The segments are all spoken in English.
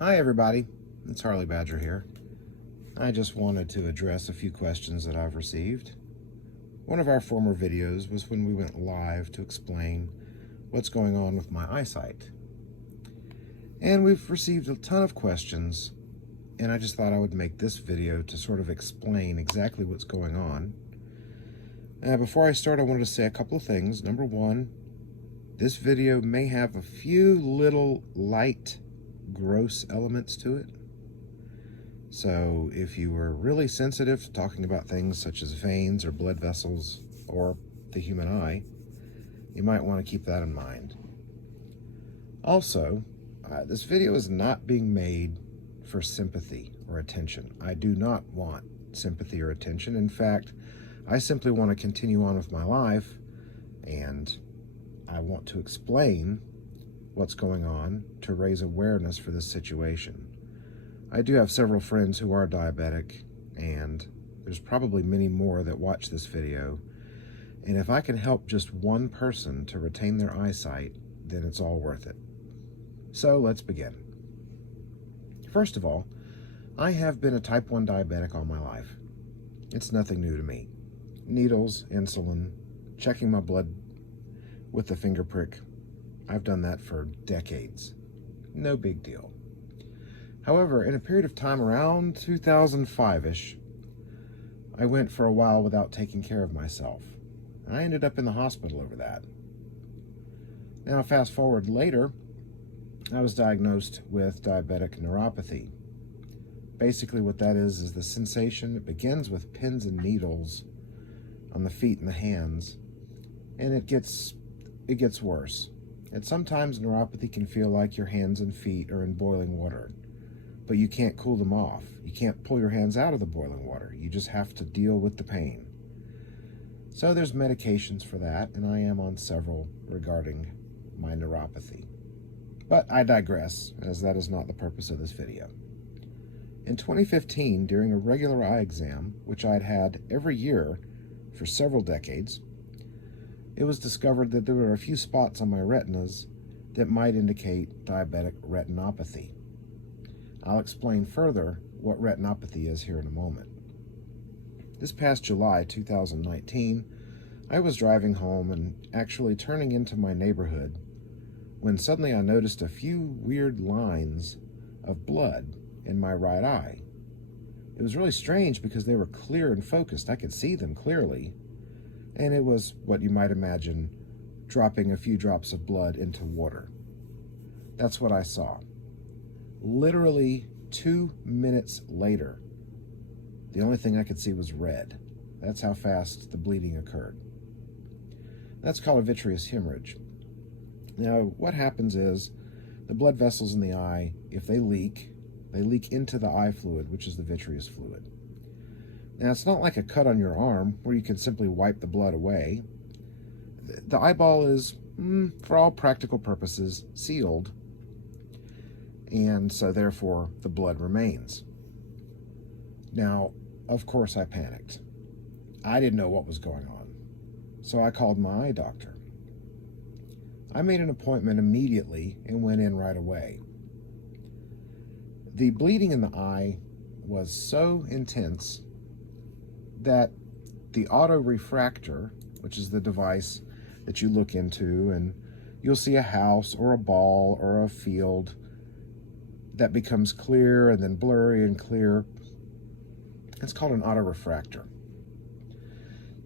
Hi everybody, it's Harley Badger here. I just wanted to address a few questions that I've received. One of our former videos was when we went live to explain what's going on with my eyesight. And we've received a ton of questions, and I just thought I would make this video to sort of explain exactly what's going on. Before I start, I wanted to say a couple of things. Number one, this video may have a few little light gross elements to it. So if you were really sensitive to talking about things such as veins or blood vessels or the human eye, you might want to keep that in mind. Also, this video is not being made for sympathy or attention. I do not want sympathy or attention. In fact, I simply want to continue on with my life, and I want to explain what's going on to raise awareness for this situation. I do have several friends who are diabetic, and there's probably many more that watch this video, and if I can help just one person to retain their eyesight, then it's all worth it. So let's begin. First of all, I have been a type 1 diabetic all my life. It's nothing new to me. Needles, insulin, checking my blood with the finger prick. I've done that for decades. No big deal. However, in a period of time around 2005-ish, I went for a while without taking care of myself. And I ended up in the hospital over that. Now, fast forward later, I was diagnosed with diabetic neuropathy. Basically what that is the sensation. It begins with pins and needles on the feet and the hands, and it gets worse. And sometimes neuropathy can feel like your hands and feet are in boiling water, but you can't cool them off. You can't pull your hands out of the boiling water. You just have to deal with the pain. So there's medications for that, and I am on several regarding my neuropathy. But I digress, as that is not the purpose of this video. In 2015, during a regular eye exam, which I'd had every year for several decades, it was discovered that there were a few spots on my retinas that might indicate diabetic retinopathy. I'll explain further what retinopathy is here in a moment. This past July 2019, I was driving home and actually turning into my neighborhood when suddenly I noticed a few weird lines of blood in my right eye. It was really strange because they were clear and focused. I could see them clearly. And it was what you might imagine dropping a few drops of blood into water. That's what I saw. Literally 2 minutes later, the only thing I could see was red. That's how fast the bleeding occurred. That's called a vitreous hemorrhage. Now, what happens is the blood vessels in the eye, if they leak into the eye fluid, which is the vitreous fluid. Now, it's not like a cut on your arm where you can simply wipe the blood away. The eyeball is, for all practical purposes, sealed, and so therefore the blood remains. Now, of course I panicked. I didn't know what was going on, so I called my eye doctor. I made an appointment immediately and went in right away. The bleeding in the eye was so intense that the autorefractor, which is the device that you look into and you'll see a house or a ball or a field that becomes clear and then blurry and clear. It's called an autorefractor.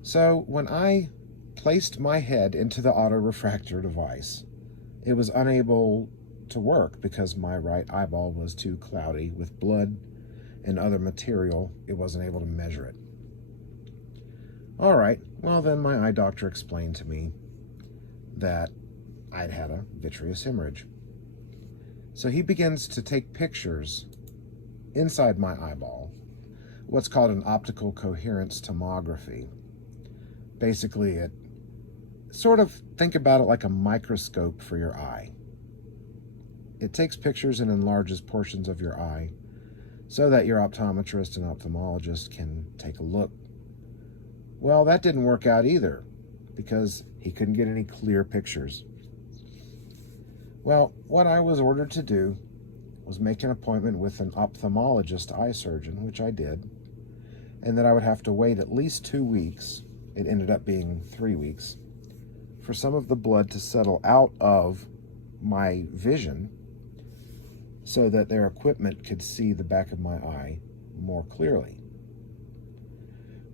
So when I placed my head into the autorefractor device, it was unable to work because my right eyeball was too cloudy with blood and other material. It wasn't able to measure it. All right, well then my eye doctor explained to me that I'd had a vitreous hemorrhage. So he begins to take pictures inside my eyeball, what's called an optical coherence tomography. Basically, it sort of, think about it like a microscope for your eye. It takes pictures and enlarges portions of your eye so that your optometrist and ophthalmologist can take a look. Well, that didn't work out either because he couldn't get any clear pictures. Well, what I was ordered to do was make an appointment with an ophthalmologist eye surgeon, which I did, and that I would have to wait at least 2 weeks, it ended up being 3 weeks, for some of the blood to settle out of my vision so that their equipment could see the back of my eye more clearly.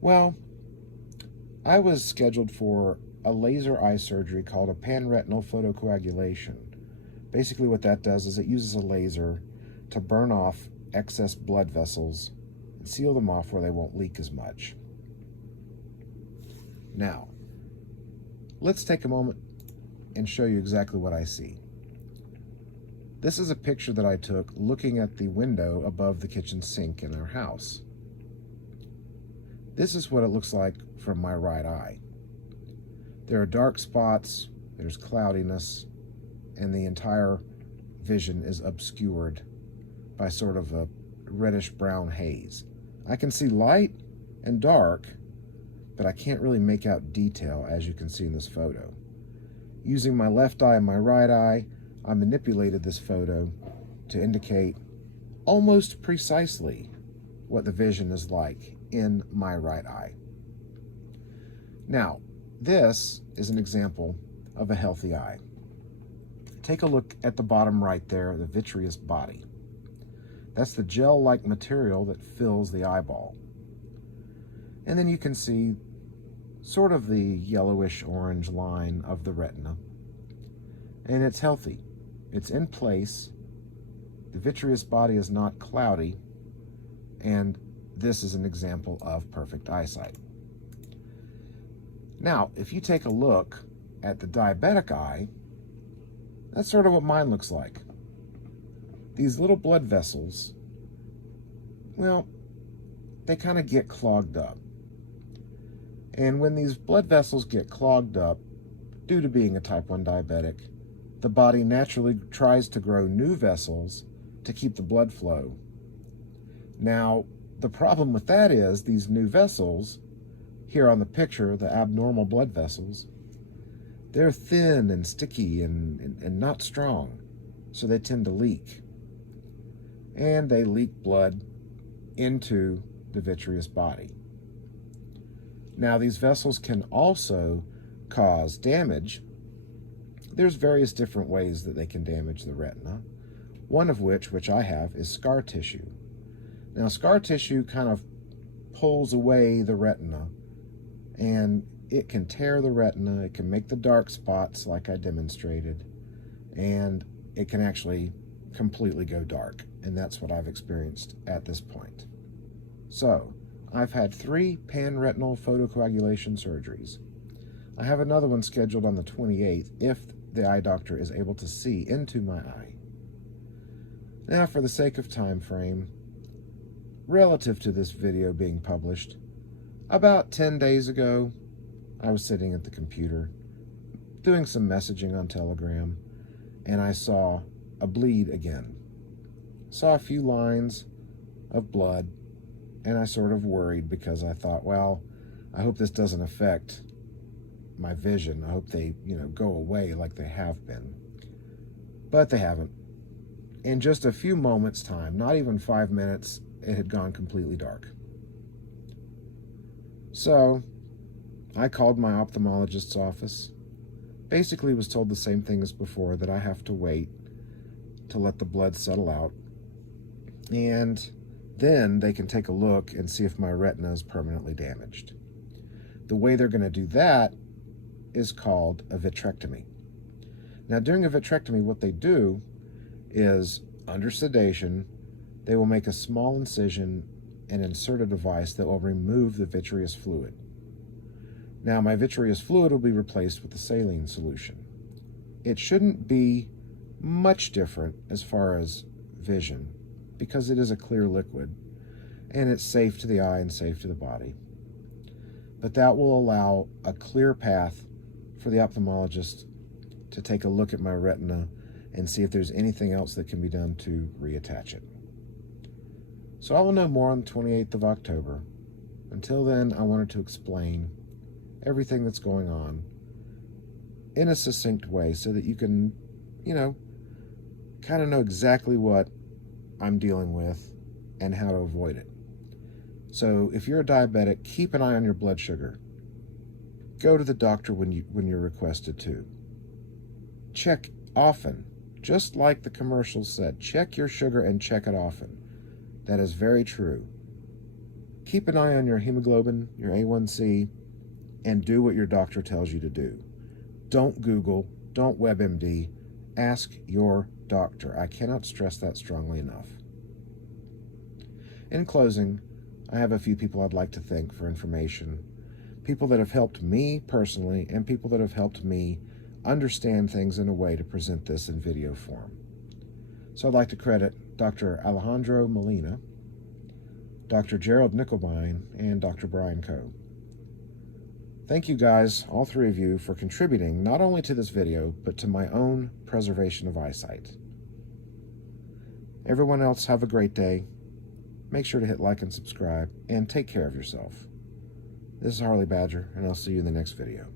Well, I was scheduled for a laser eye surgery called a panretinal photocoagulation. Basically what that does is it uses a laser to burn off excess blood vessels and seal them off where they won't leak as much. Now, let's take a moment and show you exactly what I see. This is a picture that I took looking at the window above the kitchen sink in our house. This is what it looks like from my right eye. There are dark spots, there's cloudiness, and the entire vision is obscured by sort of a reddish-brown haze. I can see light and dark, but I can't really make out detail, as you can see in this photo. Using my left eye and my right eye, I manipulated this photo to indicate almost precisely what the vision is like in my right eye. Now, this is an example of a healthy eye. Take a look at the bottom right there, the vitreous body. That's the gel-like material that fills the eyeball. And then you can see sort of the yellowish-orange line of the retina. And it's healthy. It's in place. The vitreous body is not cloudy. And this is an example of perfect eyesight. Now, if you take a look at the diabetic eye, that's sort of what mine looks like. These little blood vessels, well, they kind of get clogged up. And when these blood vessels get clogged up, due to being a type 1 diabetic, the body naturally tries to grow new vessels to keep the blood flow. Now, the problem with that is these new vessels, here on the picture, the abnormal blood vessels, they're thin and sticky and not strong, so they tend to leak. And they leak blood into the vitreous body. Now, these vessels can also cause damage. There's various different ways that they can damage the retina, one of which I have, is scar tissue. Now, scar tissue kind of pulls away the retina, and it can tear the retina, it can make the dark spots like I demonstrated, and it can actually completely go dark, and that's what I've experienced at this point. So, I've had 3 panretinal photocoagulation surgeries. I have another one scheduled on the 28th if the eye doctor is able to see into my eye. Now, for the sake of time frame, relative to this video being published, about 10 days ago, I was sitting at the computer doing some messaging on Telegram, and I saw a bleed again. Saw a few lines of blood, and I sort of worried because I thought, well, I hope this doesn't affect my vision. I hope they, go away like they have been. But they haven't. In just a few moments' time, not even 5 minutes, it had gone completely dark. So, I called my ophthalmologist's office. Basically was told the same thing as before, that I have to wait to let the blood settle out. And then they can take a look and see if my retina is permanently damaged. The way they're going to do that is called a vitrectomy. Now, during a vitrectomy, what they do is, under sedation, they will make a small incision and insert a device that will remove the vitreous fluid. Now, my vitreous fluid will be replaced with a saline solution. It shouldn't be much different as far as vision, because it is a clear liquid, and it's safe to the eye and safe to the body. But that will allow a clear path for the ophthalmologist to take a look at my retina and see if there's anything else that can be done to reattach it. So I will know more on the 28th of October. Until then, I wanted to explain everything that's going on in a succinct way so that you can, kind of know exactly what I'm dealing with and how to avoid it. So if you're a diabetic, keep an eye on your blood sugar. Go to the doctor when you're requested to. Check often, just like the commercial said. Check your sugar and check it often. That is very true. Keep an eye on your hemoglobin, your A1C, and do what your doctor tells you to do. Don't Google, don't WebMD. Ask your doctor. I cannot stress that strongly enough. In closing, I have a few people I'd like to thank for information. People that have helped me personally and people that have helped me understand things in a way to present this in video form. So I'd like to credit Dr. Alejandro Molina, Dr. Gerald Nickelbein, and Dr. Brian Coe. Thank you guys, all three of you, for contributing not only to this video, but to my own preservation of eyesight. Everyone else, have a great day. Make sure to hit like and subscribe, and take care of yourself. This is Harley Badger, and I'll see you in the next video.